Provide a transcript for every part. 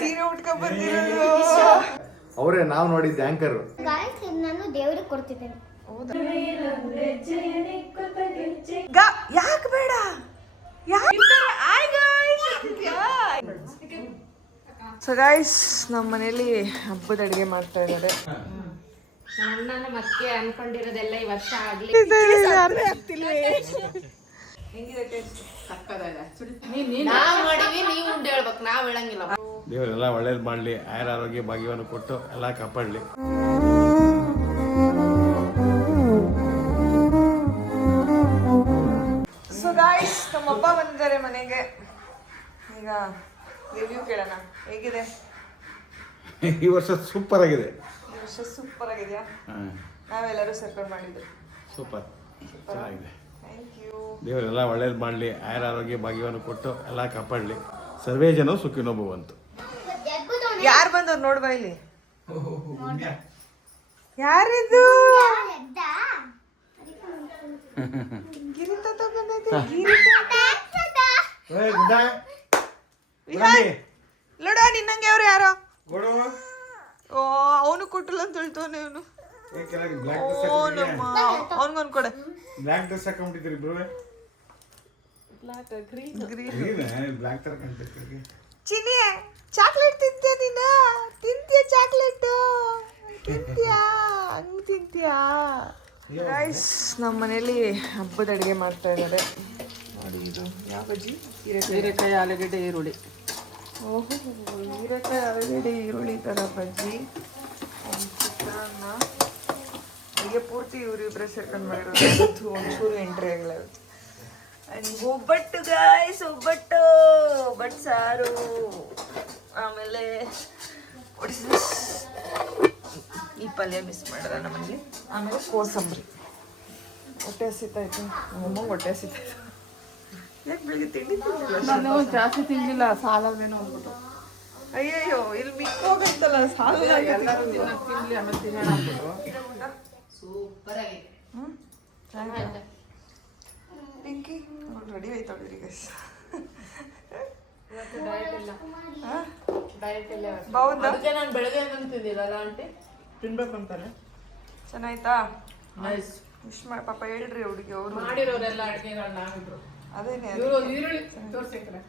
ಸೀರೆ ಉಟ್ಕೊಂಡ್ ಬಂದಿರೋದು ಅವರೇ ನಾವು ನೋಡಿದ್ದೆ ಆಂಕರ್. ಗಾಯ್ಸ್ ನಾನು ದೇವರಿಗೆ ಕೊಡ್ತಿದ್ದೇನೆ. ಯಾಕೆ ಬೇಡ ಸೊ ಗೈಸ್ ನಮ್ಮ ಮನೇಲಿ ಹಬ್ಬದ ಅಡಿಗೆ ಮಾಡ್ತಾ ಇದ್ದಾರೆ. ನಾನು ಮತ್ತೆ ಅನ್ಕೊಂಡಿರೋದೆಲ್ಲ ಈ ವರ್ಷ ಆಗ್ಲಿ. ನಾವ್ ಮಾಡಿವಿ, ನೀವು ಉಂಡು ಹೇಳ್ಬೇಕು, ನಾವ್ ಹೇಳಂಗಿಲ್ಲ. ದೇವರೆಲ್ಲ ಒಳ್ಳೇದು ಮಾಡಲಿ, ಆಯುರ ಆರೋಗ್ಯ ಭಾಗ್ಯವನ್ನು ಕೊಟ್ಟು ಎಲ್ಲ ಕಾಪಾಡಲಿ. ಸೊ ಗಾಯ್ಸ್ ನಮ್ಮ ಅಪ್ಪ ಬಂದಿದ್ದಾರೆ ಮನೆಗೆ. ಈಗ ರಿವ್ಯೂ ಕೇಳೋಣ, ಹೇಗಿದೆ ಈ ವರ್ಷ ಸೂಪರ್ ಆಗಿದೆ. ಈ ವರ್ಷ ಸೂಪರ್ ಆಗಿದೆಯಾ? ನಾವೆಲ್ಲರೂ ಸೇರ್ಕೊಂಡು ಮಾಡಿದ್ದು ಸೂಪರ್ ಚೆನ್ನಾಗಿದೆ. Thank you. ದೇವರೆಲ್ಲ ಒಳ್ಳೇದು ಮಾಡಲಿ, ಆಯುರ ಆರೋಗ್ಯ ಭಾಗ್ಯವನ್ನು ಕೊಟ್ಟು ಎಲ್ಲ ಕಾಪಾಡಲಿ. ಸರ್ವೇ ಜನ ಸುಖಿನೋ ಭವಂತು. ಯಾರು ಬಂದವ್ರು ನೋಡ್ಬಾ ಇಲ್ಲಿ. ಯಾರಿದು? ಗಿರಿತಾತ ಬಂದೈತೆ. ಲೋಡ ನಿನ್ನಂಗೆ ಅವ್ರು ಯಾರೋ. ಓ ಅವನು ಕೊಟ್ಟಿಲ್ಲ ಅಂತ ಹೇಳ್ತಾನೆ ಅವನು. ಅವನಿಗೊಂದು ಕೊಡೆ. ಬ್ಲಾಕ್ ಡ್ರೆಸ್ ಹಾಕೊಂಡ್ಬಿಟ್ಟಿದ್ರಿ ಬ್ರೋ. ಚಿನಿ ಚಾಕ್ಲೇಟ್ ತಿಂತೀಯ ನೀನು? ತಿಂತೀಯ ಚಾಕ್ಲೇಟ್? ತಿಂತೀಯಾ? ಹಂಗ್ ತಿಂತೀಯಾ? ಗೈಸ್ ನಮ್ಮ ಮನೇಲಿ ಹಬ್ಬದ ಅಡುಗೆ ಮಾಡ್ತಾ ಇದ್ದಾರೆ ನೋಡಿ. ಇದು ಯಾವ ಬಜ್ಜಿ? ಹೀರೆಕಾಯಿ, ಆಲೂಗಡ್ಡೆ, ಈರುಳ್ಳಿ. ಓಹೋ, ಹೀರೆಕಾಯಿ ಆಲೂಗಡ್ಡೆ ಈರುಳ್ಳಿ ಥರ ಬಜ್ಜಿ, ಚಿತ್ರಾನ್ನ. ಅಡುಗೆ ಪೂರ್ತಿ ಇವರಿಬ್ಬರೇ ಸೇರ್ಕೊಂಡು ಮಾಡಿರೋದು. ಒಂಚೂರು ಎಂಟ್ರಿ ಆಗಲ್ಲ. ಒಬ್ಬಟ್ಟು ಗಾಯ್ಸ್, ಒಬ್ಬಟ್ಟು ಸಾರು. ಆಮೇಲೆ ಈ ಪಲ್ಯ ಮಿಸ್ ಮಾಡಿದ ನಮಗೆ. ಆಮೇಲೆ ಕೋಸಂಬರಿ. ಹೊಟ್ಟೆ ಹಸಿತಾಯ್ತು ನಮ್ಮಮ್ಮ, ಹೊಟ್ಟೆ ಹಸಿತಾಯ್ತು. ಯಾಕೆ ಬೆಳಿಗ್ಗೆ ತಿಂಡಿ ತಿಂದಿಲ್ಲ? ನಾನು ಜಾಸ್ತಿ ತಿಂದಿಲ್ಲ, ಸಾಲವೇನೋ ಅಂದ್ಬಿಟ್ಟು. ಅಯ್ಯಯ್ಯೋ, ಇಲ್ಲಿ ಮಿಕ್ಕೋಗಂತಲ್ಲ ಸಾಲ. ಎಲ್ಲರೂ ತಿನ್ಲಿ ಆಮೇಲೆ ತಿನ್ನೋಣ ಅಂದ್ಬಿಟ್ಟು. ಸೂಪರ್ ಆಗಿದೆ. ಪಿಂಕಿ ರೆಡಿ ಆಯ್ತಾಳ್ರಿ ಗೈಸ್. ಡಯಟ್ ಇಲ್ಲ. ಹೌದಾ? ಅದಕ್ಕೆ ನಾನು ಬೆಳಗ್ಗೆ ತಿಂದಿಲ್ಲ ಆಂಟಿ, ತಿನ್ಬೇಕು ಅಂತಾನೆ. ಚೆನ್ನಾಯ್ತಾ? ನೈಸ್. ವಿಶ್ ಮಾಡಿ ಪಾಪ ಹೇಳ್ರಿ ಹುಡುಗಿ ಅವರು ಮಾಡಿರೋರೆಲ್ಲ ಅಡುಗೆಗಳು ನಾವಿಬ್ರು. ಅದೇನೆ ಈರುಳ್ಳಿ ತೋರ್ಸಿಕ್ರೆ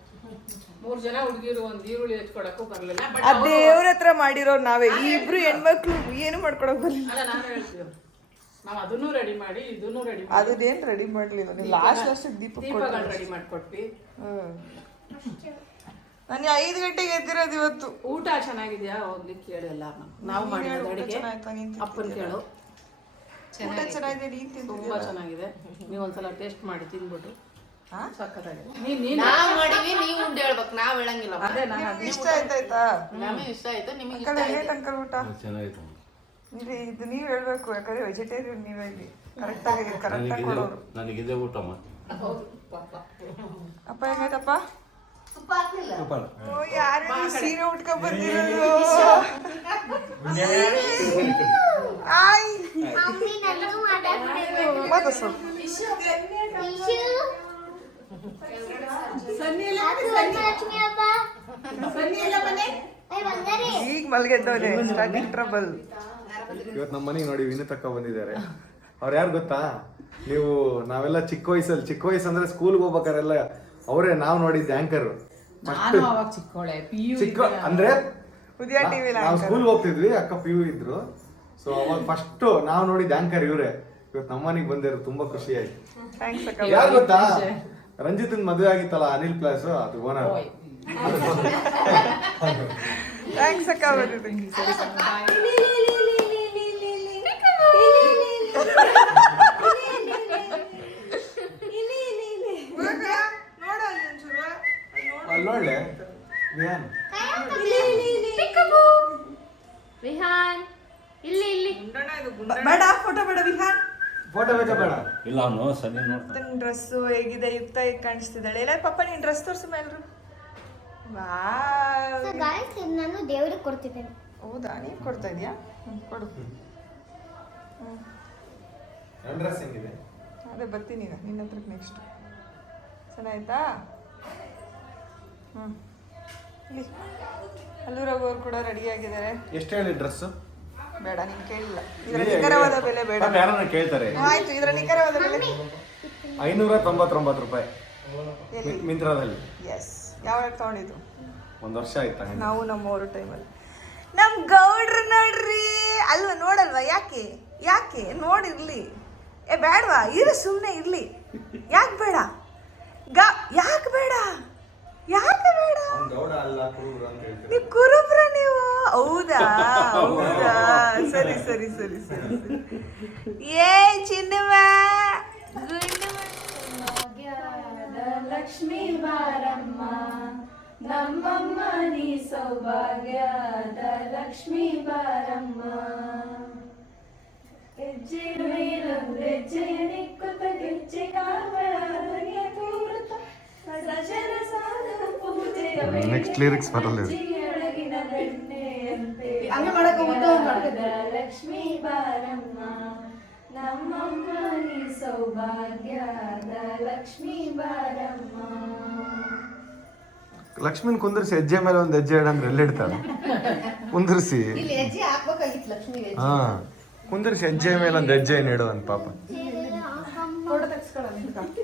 3 ಜನ ಹುಡುಗಿರು ಒಂದು ಈರುಳ್ಳಿ ಹೆಚ್ಕೊಡಕ್ಕೂ ಬರಲಿಲ್ಲ. ಆ ದೇವ್ರ ಹತ್ರ ಮಾಡಿರೋ ನಾವೇ. ಈ ಇಬ್ರು ಹೆಣ್ಮಕ್ಳು ಏನು ಮಾಡ್ಕೊಡಕ್ ಬರಲಿಲ್ಲ. ಅಲ್ಲ, ನಾನು ಹೇಳ್ತೀವಿ ನಾವು ಅದನ್ನು ರೆಡಿ ಮಾಡಿ ಇದನ್ನು ರೆಡಿ ಮಾಡಿ. ಅದನ್ನೇನು ರೆಡಿ ಮಾಡಲಿಲ್ಲ ನೀವು. ಲಾಸ್ಟ್ ದೀಪಗಳು ರೆಡಿ ಮಾಡಿಕೊಟ್ವಿ. ನಾನು 5 ಗಂಟೆಗೆ ಎದ್ದಿರೋದು ಇವತ್ತು. ಊಟ ಚೆನ್ನಾಗಿದ್ಯಾ ಹೋಗ್ಲಿ ಕೇಳು. ಎಲ್ಲ ನಾವು ಮಾಡಿರೋದು ಅಡಿಗೆ ಅಪ್ಪನ ಕೇಳು. ಊಟ ಚೆನ್ನಾಗಿದೆ. ನೀನು ತಿಂದು ತುಂಬಾ ಚೆನ್ನಾಗಿದೆ. ನೀವು ಒಂದ್ಸಲ ಟೇಸ್ಟ್ ಮಾಡಿ ತಿಂದ್ಬಿಟ್ಟು. ಸಕ್ಕತ್ತಾಗಿದೆ. ನಾವು ಮಾಡಿವಿ, ನೀವು ಉಂಡು ಹೇಳ್ಬೇಕು, ನಾವ್ ಹೇಳಂಗಿಲ್ಲ. ಅದೇ ನಾನು ಇಷ್ಟ ಆಯ್ತಾಯ್ತಾ? ನಮಗೆ ಇಷ್ಟ ಆಯ್ತು, ನಿಮಗೆ ಅಂಕಲ್ ಊಟ ಚೆನ್ನಾಗಿತ್ತು. ಇದು ನೀವು ಹೇಳ್ಬೇಕು, ಯಾಕಂದ್ರೆ ವೆಜಿಟೇರಿಯನ್ ನೀವೇ ಇಲ್ಲಿ. ಕರೆಕ್ಟಾಗಿ ಕೊಡೋರು. ನನಗಿದೆ ಊಟ ಹೌದು ಪಾಪ. ಅಪ್ಪ ಹೆಂಗಾಯ್ತಪ್ಪ? ಓ ಯಾರು ಸೀರೆ ಉಟ್ಕೊಂಡ್ ಬಂದಿರೋದು? ಆಯ್ ಮತ್ತೆ ಸ್ವಲ್ಪ ಈಗ ಮಲ್ಗೆದ್ದವ್ರೆ. Starting trouble. ಇವತ್ತು ನಮ್ಮ ಮನೆಗೆ ನೋಡಿ ವಿನೂತಕ್ಕ ಬಂದಿದ್ದಾರೆ. ಅವ್ರು ಯಾರು ಗೊತ್ತಾ? ನೀವು ನಾವೆಲ್ಲ ಚಿಕ್ಕ ವಯಸ್ಸು ಅಂದ್ರೆ ಸ್ಕೂಲ್ಗೆ ಹೋಗ್ಬೇಕಾರೆಲ್ಲ ಅವರೇ ನಾವು ನೋಡಿದ್ದೆ ಆಂಕರ್. ಚಿಕ್ಕ ಅಂದ್ರೆ ನಾವು ಸ್ಕೂಲ್ಗೆ ಹೋಗ್ತಿದ್ವಿ, ಅಕ್ಕ PU ಇದ್ರು. ಸೊ ಅವಾಗ ಫಸ್ಟ್ ನಾವು ನೋಡಿದ್ದ ಆಂಕರ್ ಇವರೇ. ಇವತ್ತು ನಮ್ಮ ಮನೆಗೆ ಬಂದಿರೋ ತುಂಬಾ ಖುಷಿ ಆಯ್ತು. ಯಾರು ಗೊತ್ತಾ? ರಂಜಿತನ್ ಮದುವೆ ಆಗಿತ್ತಲ್ಲ, ಅನಿಲ್ ಪ್ಲಾಸ್, ಅದು ಓನರ್. ಥ್ಯಾಂಕ್ಸ್ ಅಕ್ಕ. ಅಲ್ಲೋಳ್ಳೆ ವಿಹಾನ್, ವಿಹಾನ್ ಇಲ್ಲಿ ಇಲ್ಲಿ ಬೇಡ ಫೋಟೋ ಬೇಡ ವಿಹಾನ್. ಫೋಟೋ ಬೇಕಾ ಬೇಡ? ಇಲ್ಲ ಅವನು ಸರಿ ನೋಡ್ತಾನೆ. ತನ್ನ ಡ್ರೆಸ್ಸು ಹೇಗಿದೆ, ಯುಕ್ತ ಹೇಗೆ ಕಾಣಿಸ್ತಿದ್ದಾಳೆ. ಎಲ್ಲ ಪಾಪ ನೀನು ಡ್ರೆಸ್ ತೋರಿಸು ಮೇಲ್ರು. ಗಾಯ್ಸ್ ನಾನು ದೇವರಿಗೆ ಕೊಡ್ತಿದ್ದೇನೆ. ಹೌದಾ? ನೀನು ಕೊಡ್ತಾ ಇದೀಯಾ? ಕೊಡು. ನನ್ನ ಡ್ರೆಸ್ ಹೆಂಗಿದೆ? ಅದೇ ಬರ್ತೀನಿ ಈಗ ನಿನ್ನ ಹತ್ರಕ್ಕೆ ನೆಕ್ಸ್ಟ್. ಚೆನ್ನಾಯ್ತಾ? ಇಲ್ಲಿ ಅಲ್ಲೂ ರಘು ಅವ್ರು ಕೂಡ ರೆಡಿ ಆಗಿದ್ದಾರೆ. ಎಷ್ಟು ಹೇಳಿ ಡ್ರೆಸ್? ಬೇಡ ನೀನು ಕೇಳಿಲ್ಲ. ಇದರ ನಿಖರವಾದ ಬೆಲೆ ಬೇಡ. ಯಾರನ್ನ ಕೇಳ್ತಾರೆ? ಆಯ್ತು, ಇದರ ನಿಖರವಾದ ಬೆಲೆ 599 ರೂಪಾಯಿ ಮಿಂತ್ರಾದಲ್ಲಿ. ಎಸ್. ಯಾವಾಗ ತಗೊಂಡಿದ್ದು? 1 ವರ್ಷ ಆಯ್ತಾ? ನಾವು ನಮ್ಮೂರು ಟೈಮಲ್ಲಿ. ನಮ್ಮ ಗೌಡ್ರು ನೋಡ್ರಿ ಅಲ್ವಾ, ನೋಡಲ್ವಾ? ಯಾಕೆ ಯಾಕೆ ನೋಡಿರ್ಲಿ? ಬೇಡವಾ? ಇರು, ಸುಮ್ಮನೆ ಇರ್ಲಿ. ಯಾಕೆ ಬೇಡ? ಯಾಕೆ ಬೇಡ? ಯಾಕೆ ಬೇಡ? ನೀವು ಕುರುಬ್ರ ನೀವು? ಹೌದಾ ಹೌದಾ, ಸರಿ ಸರಿ ಸರಿ ಸರಿ ಸರಿ. ಏ ಚಿನ್ನವ ಲಕ್ಷ್ಮೀ ಬಾರಮ್ಮ ನಮ್ಮಮ್ಮ ನೀ ಸೌಭಾಗ್ಯದ ಲಕ್ಷ್ಮೀ ಬಾರಮ್ಮ. ಹೆಜ್ಜೆ ಮೇಲೊಂದು ಹೆಜ್ಜೆಯ ನಿಕ್ಕುತ್ತ ಗೆಜ್ಜೆ ಕಾವಳಾದನೆಯ ತೋರುತ್ತ ಸಜನ ಸಾಧ ಪೂಜೆಯ ನೆಕ್ಸ್ಟ್ ಲಿರಿಕ್ಸ್ ಬರಲ್ಲ. ಬೆಳಗಿನ ಬೆಣ್ಣೆಯಂತೆ ಲಕ್ಷ್ಮೀ ಬಾರಮ್ಮ ನಮ್ಮಮ್ಮ ನೀ ಸೌಭಾಗ್ಯದ ಲಕ್ಷ್ಮೀ ಬಾರಮ್ಮ. ಲಕ್ಷ್ಮೀನ್ ಕುಂದ್ರಿಸಿ ಹೆಜ್ಜೆ ಮೇಲೆ ಒಂದು ಹೆಜ್ಜೆ ಇಡಂದ್ರೆ ಎಲ್ಲಿಡ್ತಾಳೆ? ಕುಂದ್ರಿಸಿ ಹಾ, ಕುಂದ್ರಿಸಿ ಹೆಜ್ಜೆ ಮೇಲೆ ಒಂದು ಹೆಜ್ಜೆ ಏನು ಇಡು ಅಂತ ಪಾಪ.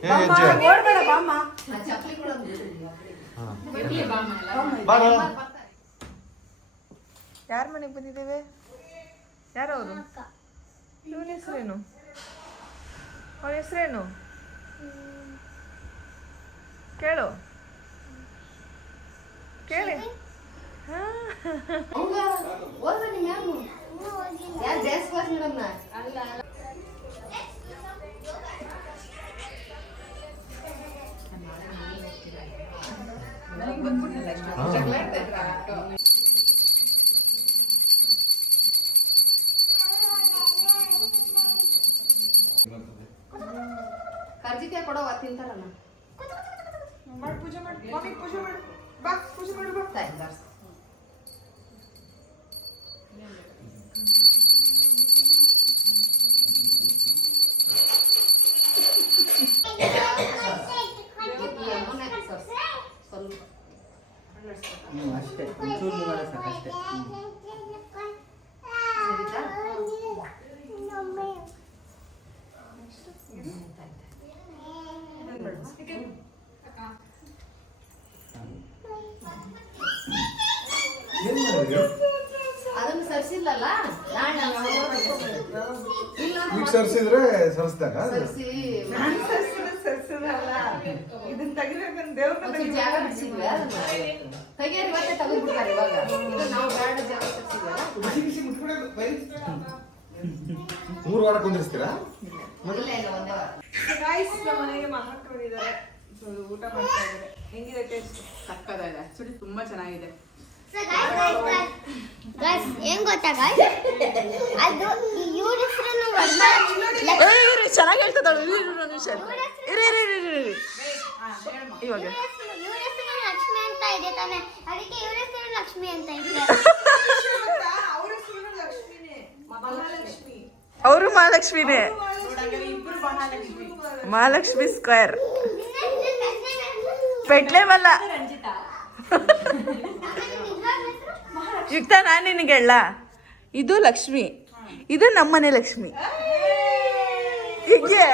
ಹೆಜ್ಜೆ ಯಾರ ಮನೆಗೆ ಬಂದಿದ್ದೇವೆ? ಯಾರವರು? ಇವನ ಹೆಸರೇನು? ಅವನ ಹೆಸರೇನು ಕೇಳು, ಕೇಳಿ. ಕರ್ಜಿಕಾಯಿ ಕೊಡವ ತಿಂತಾರಲ್ಲ. ಮಾಡಿ ಪೂಜೆ ಮಾಡಿ, ಮಮ್ಮಿ ಪೂಜೆ ಮಾಡಿ, ಬಾ ಪೂಜೆ ಮಾಡಿ ಬಾ. ಅಷ್ಟೇ ಒಂಚೂರು ಮುಗಾಡ ಸಾಕಷ್ಟೇ. ಅದನ್ನು ಸರ್ಸಿಲ್ಲಲ್ಲ, ಸರ್ಸಿದ್ರೆ ಸರ್ಸ್ದಾಗ ಇದನ್ನ ತೆಗಿಬೇಕಂತ ದೇವ್ರನ್ನ ಜಾಗ ಬಿಡಿಸಿದ್ವಿ, ತೆಗಿಯೋರು ಇವತ್ತೇ ತೆಗೆದ್ಬಿಡ್ತಾರೆ. ಇವಾಗ ಇದು ನಾವು ಬೇಡ ಜಾಗ ಸರ್ಸಿದ್ವಲ್ಲ. 3 ವಾರ ಕುಂದಿರ್ಸ್ತೀರಾ? ಇಲ್ಲ ಇಲ್ಲ, ಒಂದೇ ವಾರ. ಗೈಸ್, ನಮ್ಮ ಮನೆಗೆ ಮಹಾಕ್ ಬಂದಿದ್ದಾರೆ. ಊಟ ಮಾಡ್ತಾ ಇದ್ದಾರೆ. ಹೆಂಗಿದೆ ಟೇಸ್ಟ್? ಸಕ್ಕದಾಗಿದೆ, ಆಕ್ಚುಲಿ ತುಂಬಾ ಚೆನ್ನಾಗಿದೆ. ಏನ್ ಗೊತ್ತಾ ಗಾಯ್ಸ್, ಅದು ಇವ್ರ ಹೆಸರು ಚೆನ್ನಾಗಿ ಹೇಳ್ತದಳು. ಇವಾಗ ಇವ್ರ ಹೆಸರು ಲಕ್ಷ್ಮಿ ಅಂತ ಇದೆ ತಾನೆ, ಅದಕ್ಕೆ ಇವ್ರ ಹೆಸರು ಲಕ್ಷ್ಮಿ ಅಂತ ಇದೆ. ಅವರು ಮಹಾಲಕ್ಷ್ಮಿನೇ. ಮಹಾಲಕ್ಷ್ಮಿ ಸ್ಕ್ವೇರ್ ಪೆಟ್ಲೇವಲ್ಲ. ಯುಕ್ತ, ನಾನು ನಿನಗೆ ಹೇಳ, ಇದು ಲಕ್ಷ್ಮಿ, ಇದು ನಮ್ಮನೆ ಲಕ್ಷ್ಮಿ. ಹೀಗೆ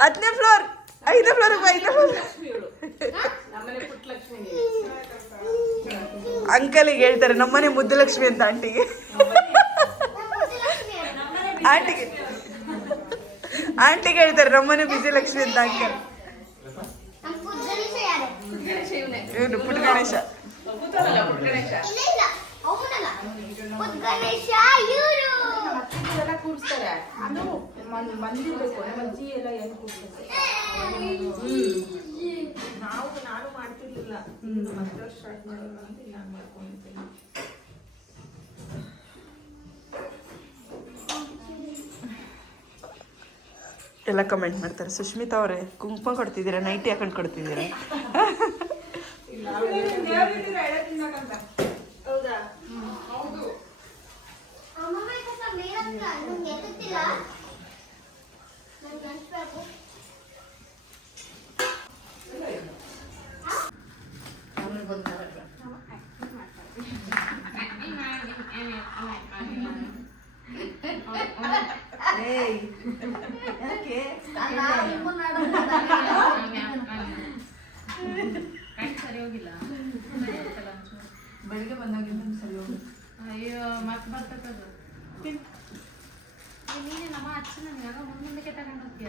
10ನೇ ಫ್ಲೋರ್, 5ನೇ ಫ್ಲೋರ್, 5ನೇ ಫ್ಲೋರ್. ಅಂಕಲಿಗೆ ಹೇಳ್ತಾರೆ ನಮ್ಮನೆ ಮುದ್ದು ಲಕ್ಷ್ಮಿ ಅಂತ. ಆಂಟಿಗೆ ಹೇಳ್ತಾರೆ ನಮ್ಮನೆ ಬಿಸಿ ಲಕ್ಷ್ಮಿ ಅಂತ ಅಂಕಲ್. ಇವನು ಪುಟ್ಟ ಗಣೇಶ. ಕೂರಿಸ್ತಾರೆ, ಅದು ಮಂದಿರ್ಬೇಕು. ನಮ್ಮ ಅಜ್ಜಿ ಎಲ್ಲ ಏನು ಕೂರಿಸ್ತಾರೆ. ನಾನು ಮಾಡ್ತಿರ್ಲಿಲ್ಲ, ಮತ್ತೆ ಸ್ಟಾರ್ಟ್ ಮಾಡೋಣ ಅಂತ ನಾನು ಮಾಡ್ಕೊಂಡಿದ್ದೀನಿ. ಎಲ್ಲ ಕಮೆಂಟ್ ಮಾಡ್ತಾರೆ. ಸುಷ್ಮಿತಾ ಅವರೇ, ಕುಂಕುಮ ಕೊಡ್ತಿದ್ದೀರಾ, ನೈಟಿ ಹಾಕೊಂಡು ಕೊಡ್ತಿದ್ದೀರಾ? ಹೌದಾ? ಹೌದು. ಏಯ್ ಯಾಕೆ ಸರಿ ಹೋಗಿಲ್ಲ ಬೆಳಿಗ್ಗೆ ಬಂದಾಗಿಂದ ಸರಿ ಹೋಗಿ ಅಯ್ಯೋ ಮತ್ತೆ ಬರ್ತಕ್ಕದು ನೀನೇ ನಮ್ಮ ಅಚ್ಚ ನನಗಾಗ ಮುಂದಕ್ಕೆ ತಗೊಂಡು ಹೋಗ್ತೀಯ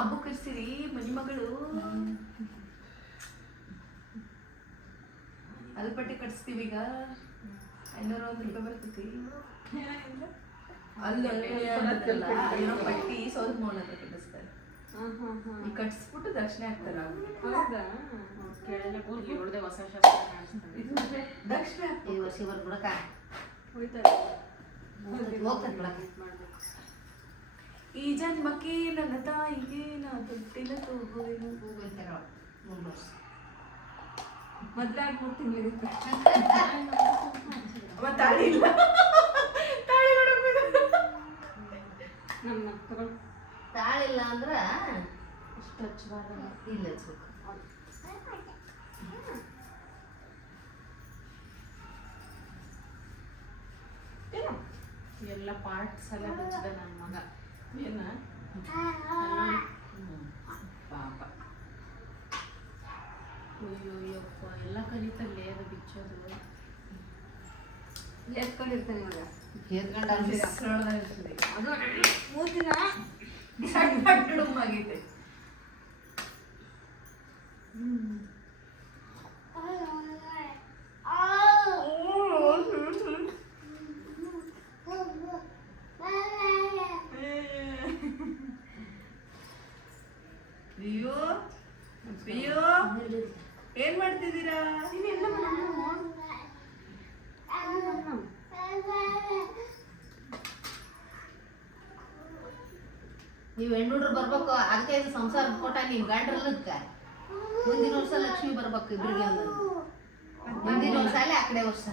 ಹಬ್ಬ ಕರ್ಸಿರಿ ಮನಿ ಮಗಳು ಅಲ್ಲಿ ಪಟ್ಟಿ ಕಟ್ಸ್ತೀವಿ ಈಗ 501 ರೂಪಾಯಿ ಬರ್ತೈತಿ ಅಲ್ಲಿ ಏನೋ ಪಟ್ಟಿ 1300 ಹತ್ರ ಕಟ್ಟಿಸ್ತಾರೆ ಈ ಕಟ್ಸ್ಬಿಟ್ಟು ದಕ್ಷಿಣ ಹಾಕ್ತಾರ ಕೇಳಿಲ್ಲ ಇವ್ರದೇ ಹೊಸ ಶಾಸ್ತ್ರ ಕಾಣಿಸ್ತಾರೆ ದಕ್ಷಿಣ ಈ ವರ್ಷ ಬರ್ಬಿಡಕ ಈ ಜನ್ಮಕ್ಕೆ ನನ್ನ ತಾಯಿಗೆ ನಾ ತೊಟ್ಟಿನ ತಗೋನು ಮದ್ವೆ ಆಗಿ 3 ತಿಂಗಳಿರುತ್ತೆ ತಾಳಿ ಇಲ್ಲ ತಾಳಿ ತಾಳಿಲ್ಲ ಅಂದ್ರ ಇಷ್ಟು ಹಚ್ಚಬಾರ್ದು ಇಲ್ಲ ಹಚ್ಬೇಕು ಎಲ್ಲ ಪಾರ್ಟ್ಸ್ ಎಲ್ಲ ಬಿಚ್ಚಿದ ನನ್ನ ಮಗ ಏನ ಪಾಪ ಅಯ್ಯೋಯ್ಯಪ್ಪ ಎಲ್ಲ ಕಲಿತಲ್ಲೇ ಅದು ಬಿಚ್ಚೋದು ಎತ್ಕೊಂಡಿರ್ತಾನೆ ಇವಾಗ ಅದು ಮೂತಿನ ಸಣ್ಣ ಡುಮ್ಮಾಗೈತೆ ಅಯ್ಯೋ ಅಯ್ಯೋ ಏನ್ ಮಾಡ್ತಿದ್ದೀರಾ ನೀವು ಹೆಣ್ಣುಡ್ರು ಬರ್ಬೇಕು ಅದಕ್ಕೆ ಇದು ಸಂಸಾರ ಕೊಟ್ಟ ನೀವು ಗಂಡ್ರಲ್ಲಕ್ಕ ಮುಂದಿನ ವರ್ಷ ಲಕ್ಷ್ಮಿ ಬರ್ಬೇಕು ಇಬ್ರಿಗೆ ಒಂದು ಮುಂದಿನ ವರ್ಷ ಅಲ್ಲೇ ಆ ಕಡೆ ವರ್ಷ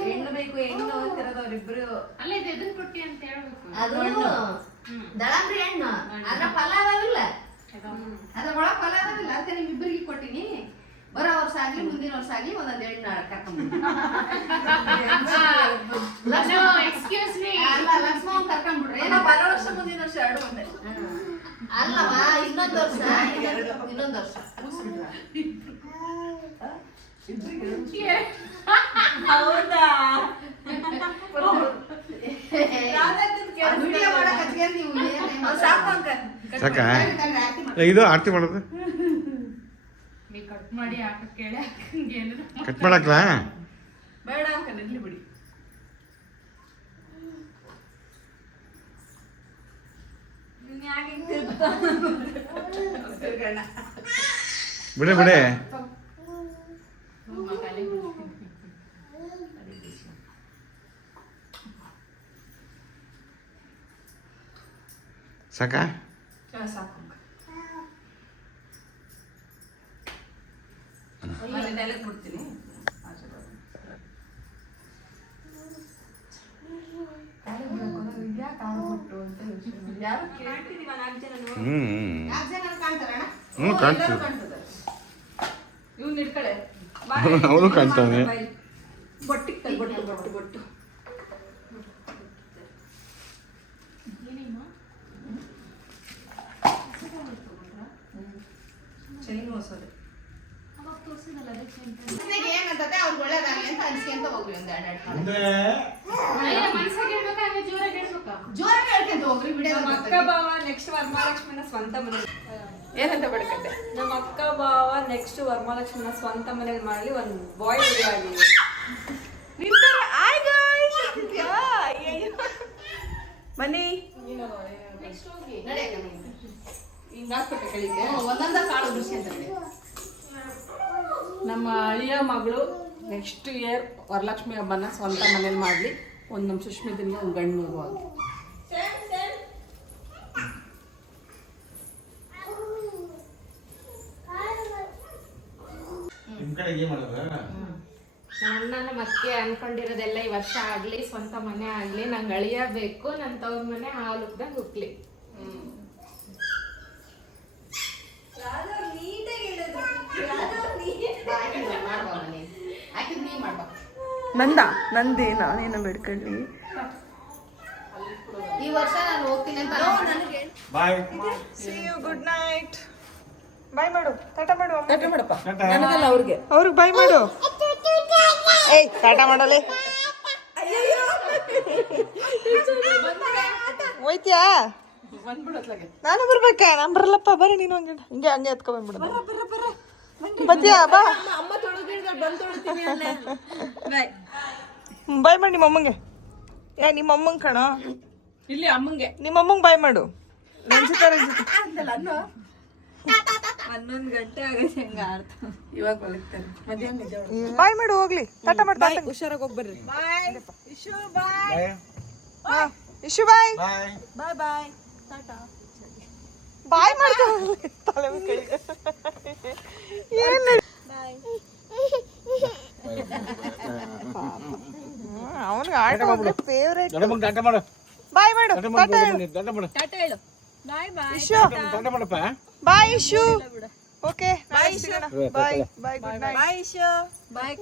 ಹೆಣ್ಣು ಬೇಕು ಹೆಣ್ಣು ಅಂತಿರೋದು ಅವ್ರಿಬ್ರು ಅಲ್ಲೇ ಇದು ಎದುರು ಕೊಟ್ಟಿ ಅಂತ ಹೇಳ್ಬೇಕು ಅದು ದಳಂಬ್ರಿ ಹೆಣ್ಣು ಅದ್ರ ಫಲ ಅದಾವಿಲ್ಲ ಅದ್ರ ಒಳಗೆ ಫಲ ಅದಾವಿಲ್ಲ ಅದಕ್ಕೆ ನಿಮ್ ಇಬ್ಬರಿಗೆ ಕೊಟ್ಟಿನಿ ಬರೋ ವರ್ಷ ಆಗ್ಲಿ ಮುಂದಿನ ವರ್ಷ ಆಗ್ಲಿ ಒಂದೊಂದು ಹೆಣ್ಣು ಲಕ್ಷ್ಮಣ ಕರ್ಕೊಂಡ್ಬಿಡ್ರಿ ಏನೋ ಬರೋ ವರ್ಷ ಮುಂದಿನ ವರ್ಷ ಎರಡು ಒಂದೇ ಅಲ್ಲವ ಇನ್ನೊಂದು ವರ್ಷ ಇನ್ನೊಂದು ವರ್ಷ ಹೌದಾ ಸಾಕಾ ಇದು ಆರತಿ ಮಾಡೋದು ಕಟ್ ಮಾಡಿ ಹಾಕಕ್ ಕೇಳಿ ಹಾಕಂಗೇನು ಕಟ್ ಮಾಡಕ್ಲಾ ಬೇಡ ಅಂಕ ನಿಲ್ಲಿ ಬಿಡಿ ಬಿಡೆ ಬಿಡೆ ಸಾಕಾ ಸಾಕು ನೆಲಕ್ಕೆ ಬಿಡ್ತೀನಿ ಯಾರು ಕೇಳ್ತೀರಿ ಕಾಣ್ತೀವಿ ಇವ್ನು ಹಿಡ್ಕಳೆ ಅವನು ಕಾಣ್ತಾವೆ ಬೊಟ್ಟಿಗೆ ಬೊಟ್ಟು ಬೊಟ್ಟು ಬೊಟ್ಟು ಚೈನ್ ಹೊಸದು ಏನಂತದೆ ಅವ್ರಿಗೆ ಒಳ್ಳೇದಾಗ್ಲಿ ಅಂತ ಅನ್ಸ್ಕೊಂತ ಹೋಗ್ರಿ ಒಂದ್ ಜೋರಾಗಿ ಹೇಳ್ಕೊಂತ ಹೋಗ್ರಿ ಬಿಡೋ ನಮ್ಮ ಅಕ್ಕ ಬಾವ ನೆಕ್ಸ್ಟ್ ವರಮಹಾಲಕ್ಷ್ಮಿನ ಸ್ವಂತ ಮನೆ ಏನಂತ ಬಡ್ಕಂಡೆ ನಮ್ಮ ಅಕ್ಕ ಬಾವ ನೆಕ್ಸ್ಟ್ ವರಮಹಾಲಕ್ಷ್ಮಿನ ಸ್ವಂತ ಮನೇಲಿ ಮಾಡಲಿ ಒಂದು ಬಾಯ್ ವಿಡಿಯೋ ಆಗಿ ಬನ್ನಿ ಹಿಂಗಾಕ್ಬಿಟ್ಟೆ ಕಳಿಗೆ ಒಂದೊಂದ ಕಾಳು ಬಿಡ್ಸ್ಕೊಂತ ನಮ್ಮ ಅಳಿಯ ಮಗಳು ನೆಕ್ಸ್ಟ್ ಇಯರ್ ವರಲಕ್ಷ್ಮಿ ಹಬ್ಬನ ಸ್ವಂತ ಮನೇಲಿ ಮಾಡಲಿ ಒಂದು ನಮ್ಮ ಸುಷ್ಮಿದಿಂದ ಒಂದು ಗಂಡು ಮಗು ಆಗಲಿ ನಿಮ್ಮ ಕಡೆ ಏನು ಮಾಡೋದು ನನ್ನ ಮತ್ತೆ ಅನ್ಕೊಂಡಿರೋದೆಲ್ಲ ಈ ವರ್ಷ ಆಗ್ಲಿ ಸ್ವಂತ ಮನೆ ಆಗ್ಲಿ ನಂಗೆ ಅಳಿಯಬೇಕು ನನ್ನ ತವ್ರ ಮನೆ ಹಾಲುಕ್ದಂಗೆ ಹುಟ್ಲಿ ಹಾಕಿದ್ ನೀ ಮಾಡ್ಬೇಕು ನಂದಿ ನಾನೇನು ಬೇಡ್ಕೊಳ್ಳಿ. ಈ ವರ್ಷ ನಾನು ಹೋಗ್ತೀನಿ ಅಂತ ನನಗೆ bye. See you, good night. Bye ಮಾಡು, ಟಾಟಾ ಮಾಡು. ಟಾಟಾ ಮಾಡಪ್ಪ, ನನಗಲ್ಲ ಅವ್ರಿಗೆ. ಅವ್ರಿಗೆ ಬಾಯ್ ಮಾಡು. ಏಯ್ ಟಾಟಾ ಮಾಡಲಿ. ಹೋಯ್ತ್ಯಾ? ಬಂದ್ಬಿಡತ್ಲಾಗೆ. ನಾನು ಬರ್ಬೇಕಾ? ನಾನು ಬರಲ್ಲಪ್ಪ. ಬರ್ರಿ ನೀನು ಹಂಗೆ ಹಿಂಗೆ ಹಂಗೆ ಎತ್ಕೊ ಬಂದ್ಬಿಡು. ಬತ್ತೀಯಾ? ಬಾ. ಅಮ್ಮ ತೊಡಗಿದ್ರೆ ಬಂದು ತೊಡ್ತೀನಿ ಅಲ್ಲೇ. ಬಾಯ್ ಮಾಡಿ ನಿಮ್ಮ ಅಮ್ಮಂಗೆ. ನಿಮ್ಮ ಅಮ್ಮಂಗೆ ಕಣೋ. ಇಲ್ಲಿ ಅಮ್ಮಂಗೆ ನಿಮ್ಮ ಅಮ್ಮಂಗೆ ಬಾಯ್ ಮಾಡು. ರಂಜಿತಾ ಅಂತಲ್ಲ ಅನ್ನೋ. 11 ಗಂಟೆ ಆಗೈತೆ ಹೆಂಗ ಅರ್ಥ. ಇವಾಗ ಬಲಿಕ್ತಾರೆ ಮಧ್ಯಾಹ್ನ ನಿದ್ದೆ ಹೊಡ್ದು. ಬಾಯ್ ಮಾಡು ಹೋಗ್ಲಿ. ಟಾಟಾ ಮಾಡಿ. ಹುಷಾರಾಗಿ ಹೋಗ್ಬರ್ರಿ. ಇಶು ಬಾಯ್. ಬಾಯ್. ಬಾಯ್ ಮಾಡ್ತಾಳೆ ತಲೆ ಕೈ. ಏನು ಅವನಿಗೆ ಆಟ ಅಂದ್ರೆ ಫೇವ್ರೇಟ್. ಟಾಟಾ ಮಾಡು. ಬಾಯ್ ಮಾಡು. ಟಾಟಾ ಹೇಳು. Ishu bye Ishu. Okay bye bye bye. Good night. ಬಾಯ್